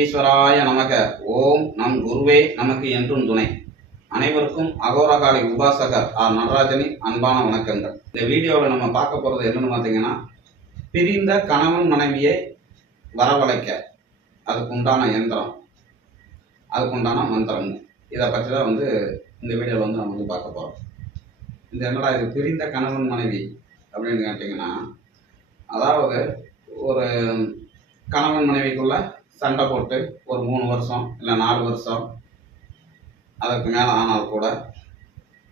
சர்வேஸ்வராய நமக. ஓம் நம் குருவே நமக்கு என்றும் துணை. அனைவருக்கும் அகோரகாலி உபாசகர் ஆர் நடராஜனின் அன்பான வணக்கங்கள். இந்த வீடியோவில் நம்ம பார்க்க போகிறது என்னன்னு பார்த்தீங்கன்னா பிரிந்த கணவன் மனைவியை வரவழைக்க. அதுக்கு உண்டான அதுக்குண்டான மந்திரம். இதை பற்றி தான் வந்து இந்த வீடியோவில் வந்து நம்ம வந்து பார்க்க போகிறோம் இந்த என்னடா இது பிரிந்த கணவன் மனைவி அப்படின்னு கேட்டிங்கன்னா அதாவது ஒரு கணவன் மனைவிக்குள்ள சண்டை போட்டு ஒரு மூணு வருஷம் இல்லை நாலு வருஷம் அதற்கு மேலே ஆனால் கூட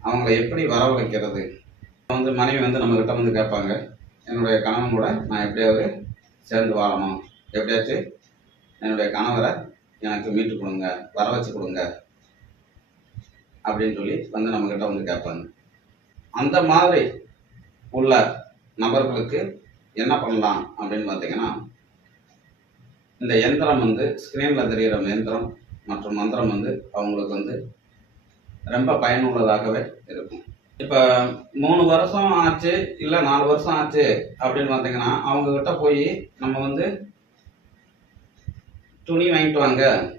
அவங்கள எப்படி வரவழைக்கிறது வந்து மனைவி வந்து நம்மக்கிட்ட வந்து கேட்பாங்க. என்னுடைய கணவன் கூட நான் எப்படியாவது சேர்ந்து வாழணும். எப்படியாச்சும் என்னுடைய கணவரை எனக்கு மீட்டு கொடுங்க வர வச்சு கொடுங்க அப்படின்னு சொல்லி வந்து நம்மக்கிட்ட வந்து கேட்பாங்க. அந்த மாதிரி உள்ள நபர்களுக்கு என்ன பண்ணலாம் அப்படின்னு பார்த்தீங்கன்னா இந்த எந்திரம் வந்து ஸ்க்ரீனில் தெரிகிற எந்திரம் மற்றும் மந்திரம் வந்து அவங்களுக்கு வந்து ரொம்ப பயனுள்ளதாகவே இருக்கும். இப்போ மூணு வருஷம் ஆச்சு இல்லை நாலு வருஷம் ஆச்சு அப்படின்னு பார்த்தீங்கன்னா அவங்கக்கிட்ட போய் நம்ம வந்து துணி வாங்கிட்டு வாங்க.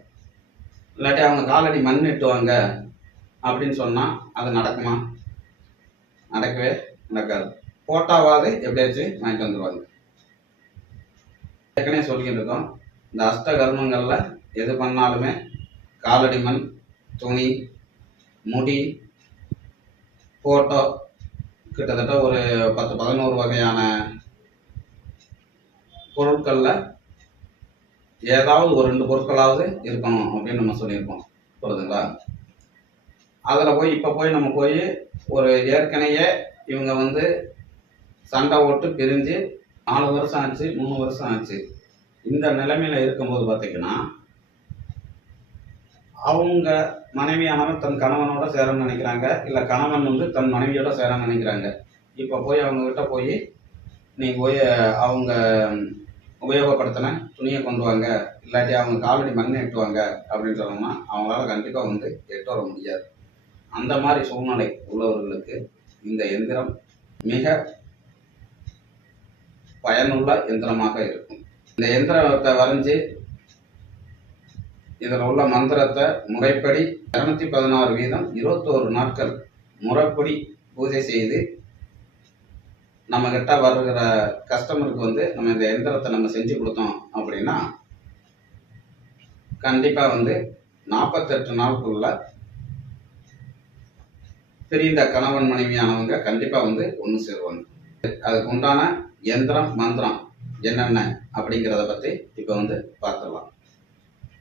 இல்லாட்டி அவங்க காலடி மண் இட்டுவாங்க அப்படின்னு சொன்னால் அது நடக்குமா? நடக்கவே நடக்காது. போட்டாவாது எப்படியாச்சும் வாங்கிட்டு வந்துடுவாங்க ஏற்கனவே சொல்லிக்கிட்டு இருக்கோம் இந்த அஷ்ட கர்மங்களில் எது பண்ணாலுமே காலடி மண் துணி முடி ஃபோட்டோ கிட்டத்தட்ட ஒரு பத்து பதினோரு வகையான பொருட்களில் ஏதாவது ஒரு ரெண்டு பொருட்களாவது இருக்கணும் அப்படின்னு நம்ம சொல்லியிருக்கோம். புரியுதுங்களா? அதில் போய் இப்போ போய் நம்ம போய் ஒரு ஏற்கனவே இவங்க வந்து சண்டை ஓட்டு பிரிஞ்சு நாலு வருஷம் ஆச்சு மூணு வருஷம் ஆச்சு. இந்த நிலைமையில் இருக்கும்போது பார்த்தீங்கன்னா அவங்க மனைவியானவர் தன் கணவனோட சேரணும்னு நினைக்கிறாங்க இல்லை கணவன் வந்து தன் மனைவியோட சேரணும்னு நினைக்கிறாங்க. இப்போ போய் அவங்கக்கிட்ட போய் நீ போய் அவங்க உபயோகப்படுத்தின துணியை கொண்டு வாங்க இல்லாட்டி அவங்க காலடி மண்ணை எட்டுவாங்க அப்படின்னு சொன்னோம்னா அவங்களால கண்டிப்பாக வந்து எட்டு வர முடியாது. அந்த மாதிரி சூழ்நிலை உள்ளவர்களுக்கு இந்த எந்திரம் மிக பயனுள்ள எந்திரமாக இருக்கும். இந்த எந்திரத்தை வரைஞ்சி இதில் உள்ள மந்திரத்தை முறைப்படி இரநூத்தி பதினாறு வீதம் இருபத்தோரு நாட்கள் முறைப்படி பூஜை செய்து நம்ம கிட்ட வருகிற கஸ்டமருக்கு வந்து நம்ம இந்த எந்திரத்தை நம்ம செஞ்சு கொடுத்தோம் அப்படின்னா கண்டிப்பாக வந்து நாற்பத்தெட்டு நாளுக்குள்ள பிரிந்த கணவன் மனைவியானவங்க கண்டிப்பாக வந்து ஒன்று சேருவாங்க. அதுக்கு உண்டான யந்திரம் மந்திரம் என்னென்ன அப்படிங்கிறத பற்றி இப்போ வந்து பார்த்துடலாம்.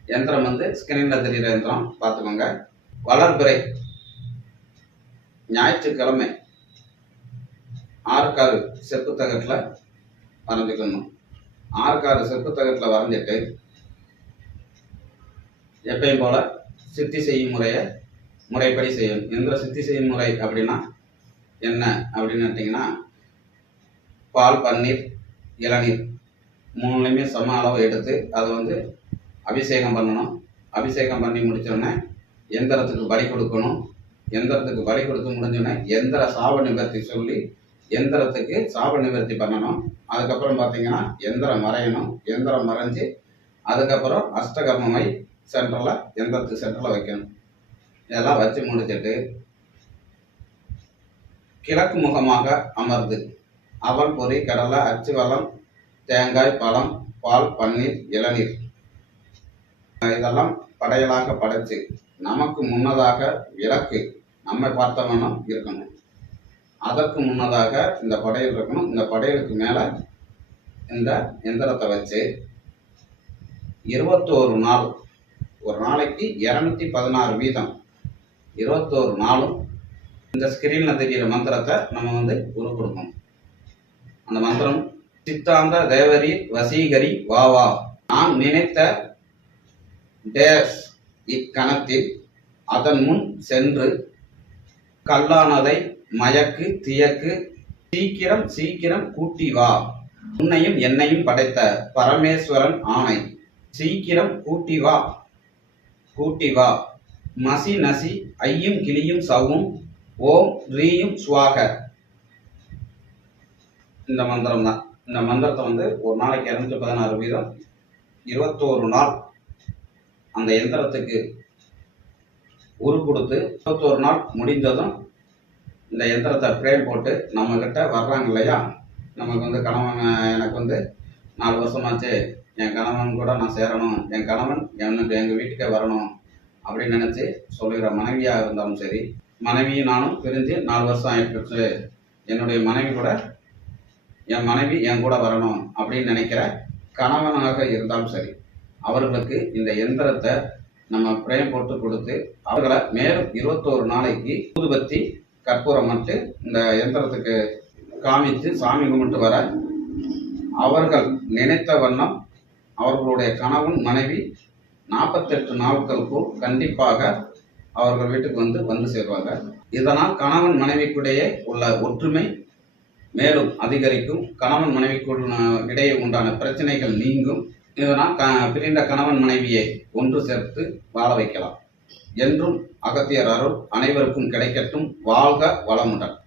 எந்திரம் வந்து ஸ்கிரீனில் தெரிகிற எந்திரம் பார்த்துக்கோங்க. வளர்பிறை. ஞாயிற்றுக்கிழமை ஆறுக்காறு செப்பு வரைஞ்சிக்கணும். ஆறுக்காறு செப்பு தகட்டில் வரைஞ்சிட்டு எப்பயும் போல் சித்தி செய்யும் முறையை முறைப்படி செய்யும் எந்திர சித்தி செய்யும் முறை அப்படின்னா என்ன அப்படின்னு கேட்டிங்கன்னா பால் பன்னீர் இளநீர். மூணுலையுமே சம அளவு எடுத்து அதை வந்து அபிஷேகம் பண்ணணும். அபிஷேகம் பண்ணி முடித்தோடனே எந்திரத்துக்கு பலி கொடுக்கணும். எந்திரத்துக்கு பலி கொடுத்து முடிஞ்சோடனே எந்திர சாப நிவர்த்தி சொல்லி எந்திரத்துக்கு சாப நிவர்த்தி பண்ணணும். அதுக்கப்புறம் பார்த்தீங்கன்னா எந்திரம் மறையணும். எந்திரம் மறைஞ்சு அதுக்கப்புறம் அஷ்டகர்மமை சென்டரில் எந்திரத்துக்கு சென்டரில் வைக்கணும். இதெல்லாம் வச்சு முடிச்சிட்டு கிழக்கு முகமாக அமர்ந்து அவல் பொறி கடலை அச்சு வளம் தேங்காய் பழம் பால் பன்னீர் இளநீர். இதெல்லாம் படையலாக படைச்சு நமக்கு முன்னதாக விளக்கு நம்மை பார்த்தவண்ணம் இருக்கணும். அதற்கு முன்னதாக இந்த படையல் இருக்கணும். இந்த படையலுக்கு மேலே இந்த எந்திரத்தை வச்சு இருபத்தோரு நாள் ஒரு நாளைக்கு இரநூத்தி பதினாறு வீதம் இருபத்தோரு நாளும் இந்த ஸ்கிரீனில் தெரிகிற மந்திரத்தை நம்ம வந்து உரு கொடுக்கணும். அந்த மந்திரம் சித்தாந்த தேவரி வசீகரி வா வா. நான் நினைத்த டேஸ் இக்கணத்தில் அதன் முன் சென்று கல்லானதை மயக்கு தியக்கு சீக்கிரம் சீக்கிரம் கூட்டி வா. உன்னையும் என்னையும் படைத்த பரமேஸ்வரன் ஆணை சீக்கிரம் கூட்டி வா. கூட்டி வா. மசி நசி ஐயும் கிளியும் சவும் ஓம் ரீயும் சுவாக. இந்த மந்திரம் தான் இந்த மந்திரத்தை வந்து ஒரு நாளைக்கு இரநூத்தி பதினாறு வீதம் இருபத்தோரு நாள் அந்த எந்திரத்துக்கு உரு கொடுத்து இருபத்தோரு நாள் முடிந்ததும் இந்த எந்திரத்தை ஃப்ரேம் போட்டு நம்மக்கிட்ட வர்றாங்க இல்லையா? நமக்கு வந்து கணவன் எனக்கு வந்து நாலு வருஷமாச்சு என் கணவன் கூட நான் சேரணும் என் கணவன் எனக்கு எங்கள் வீட்டுக்கே வரணும் அப்படின்னு நினச்சி சொல்லுகிற மனைவியாக இருந்தாலும் சரி மனைவியும் நானும் பிரிஞ்சு நாலு வருஷம் ஆகிட்டு என்னுடைய மனைவி கூட என் மனைவி என் கூட வரணும் அப்படின்னு நினைக்கிற கணவனாக இருந்தாலும் சரி அவர்களுக்கு இந்த எந்திரத்தை நம்ம பிரேம் போட்டு கொடுத்து அவர்களை மேலும் இருபத்தோரு நாளைக்கு ஊதுபத்தி கற்பூரம் மட்டு இந்த எந்திரத்துக்கு காமித்து சாமி கும்பிட்டு வர அவர்கள் நினைத்த வண்ணம் அவர்களுடைய கணவன் மனைவி நாற்பத்தெட்டு நாட்களுக்கும் கண்டிப்பாக அவர்கள் வீட்டுக்கு வந்து வந்து சேருவாங்க இதனால் கணவன் மனைவிக்குடையே உள்ள ஒற்றுமை மேலும் அதிகரிக்கும். கணவன் மனைவிக்குள் இடையே உண்டான பிரச்சனைகள் நீங்கும். இதனால் க பிரிந்த கணவன் மனைவியை ஒன்று சேர்த்து வாழ வைக்கலாம். என்றும் அகத்தியர் அருள் அனைவருக்கும் கிடைக்கட்டும். வாழ்க வளமுடன்.